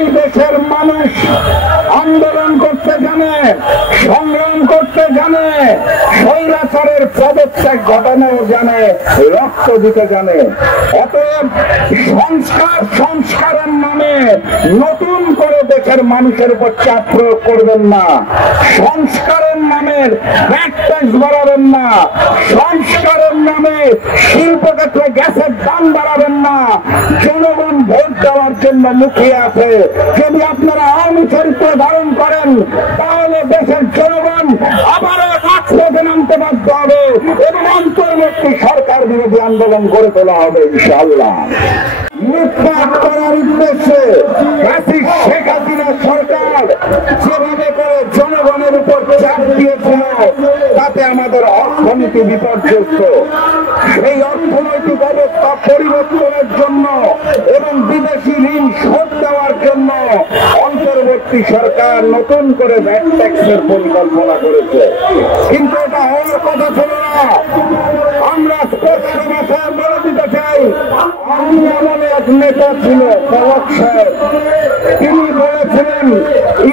এই দেশের মানুষ আন্দোলন করতে জানে, সংগ্রাম করতে জানে, স্বৈরাচারের পদত্যাগ ঘটানো জানে, রক্ত দিতে জানে। অতএব সংস্কারের নামে নতুন করে দেশের মানুষের উপর চাপ প্রয়োগ করবেন না। সংস্কারের নামে ভ্যাট ট্যাক্স বাড়াবেন না। সংস্কারের নামে শিল্প ক্ষেত্রে গ্যাসের দাম বাড়াবেন না। জনগণ ভোট দেওয়ার জন্য মুখিয়ে আছে। যদি আপনারা আওয়ামী চরিত্র ধারণ করেন তাহলে দেশের জনগণ আবারও রাজপথে নামতে বাধ্য হবে এবং অন্তর্বর্তী সরকার বিরোধী আন্দোলন গড়ে তোলা হবে ইনশাআল্লাহ। লুটপাট করার উদ্দেশ্যে শেখ হাসিনা সরকার যেভাবে করে জনগণের উপর চাপ দিয়েছিল তাতে আমাদের অর্থনীতি বিপর্যস্ত। সেই অর্থনৈতিক অবস্থা পরিবর্তনের জন্য এবং বিদেশি ঋণ শোধ দেওয়ার জন্য অন্তর্বর্তী সরকার নতুন করে ভ্যাট ট্যাক্সের পরিকল্পনা করেছে, কিন্তু এটা হওয়ার কথা ছিল না। আমরা স্পষ্ট ভাষায় বলে দিতে চাই, আমলে এক নেতা ছিল ফরক সাহেব, তিনি বলেছিলেন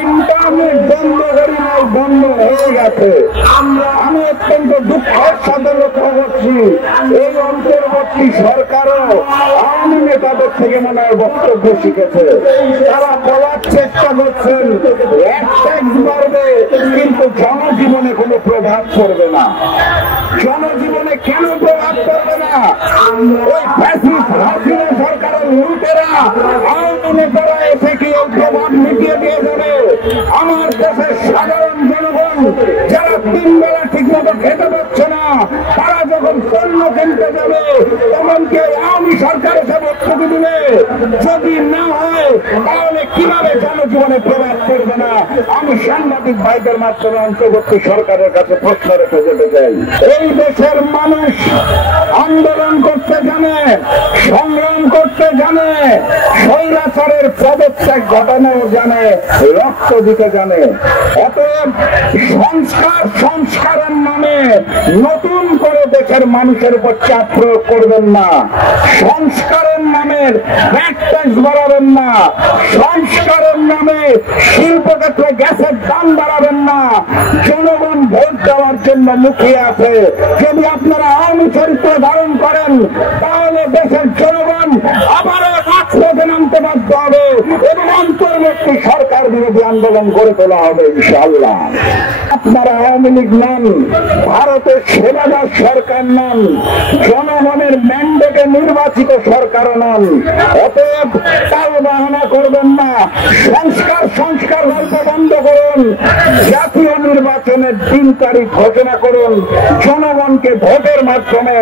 ইন্টারনেট বন্ধ করি নাই, বন্ধ হয়ে গেছে। আমি অত্যন্ত দুঃখের সাথে লক্ষ্য করছি এই অন্তর্বর্তী সরকারও আওয়ামী নেতাদের থেকে মনে হয় বক্তব্য শিখেছে। তারা বলার চেষ্টা করছেন এক ট্যাক্স বাড়বে কিন্তু জনজীবনে কোনো প্রভাব পড়বে না। জনজীবনে কেন প্রভাব পড়বে না? ওই ফ্যাসিস্ট হাসিনা সরকারের লুটেরা আওয়ামী নেতারা এসে কি এই প্রভাব মিটিয়ে দিয়ে যাবে? আমার দেশের সাধারণ জনগণ যারা তিন বেলা ঠিক মতো খেতে পাচ্ছে না, তারা যখন পণ্য কিনতে যাবে তখন কি আওয়ামী সরকার এসে বক্তব্য দিবে? যদি না হয় তাহলে কিভাবে জনজীবনে প্রভাব পড়বে না? আমি সাংবাদিক ভাইদের মাধ্যমে অন্তর্বর্তী সরকারের কাছে প্রশ্ন রেখে যেতে চাই। এই দেশের মানুষ আন্দোলন করতে জানে, সংগ্রাম করতে জানে, স্বৈরাচারের পদত্যাগ ঘটানো জানে, রক্ত দিতে জানে। অতএব সংস্কারের নামে নতুন করে দেশের মানুষের উপর চাপ প্রয়োগ করবেন না। সংস্কারের নামে ভ্যাট ট্যাক্স বাড়াবেন না। সংস্কারের নামে শিল্প ক্ষেত্রে গ্যাসের দাম বাড়াবেন না। জনগণ ভোট দেওয়ার জন্য মুখিয়ে আছে। যদি আপনারা আওয়ামী চরিত্র ধারণ করেন তাহলে দেশের জনগণ আবারও রাজপথে নামতে বাধ্য হবে এবং অন্তর্বর্তী সরকার বিরোধী আন্দোলন গড়ে তোলা হবে ইনশাআল্লাহ। আপনারা আওয়ামী লীগ নন, ভারতের সেবাদার সরকার নন, জনগণের ম্যান্ডেটে নির্বাচিত সরকারও নন। অতএব তাল বাহানা করবেন না। সংস্কার গল্প বন্ধ করুন। জাতীয় নির্বাচনের 3 তারিখ ঘোষণা করুন। জনগণকে ভোটের মাধ্যমে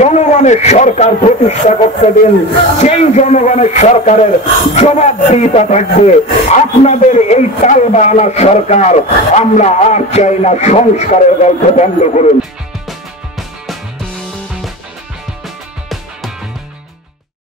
জনগণের সরকার প্রতিষ্ঠা করতে দিন। সেই জনগণের সরকারের জবাবদিহিতা থাকবে। আপনাদের এই তাল বাহানা সরকার আমরা আর চাই না। সংস্কারের গল্প বন্ধ করুন।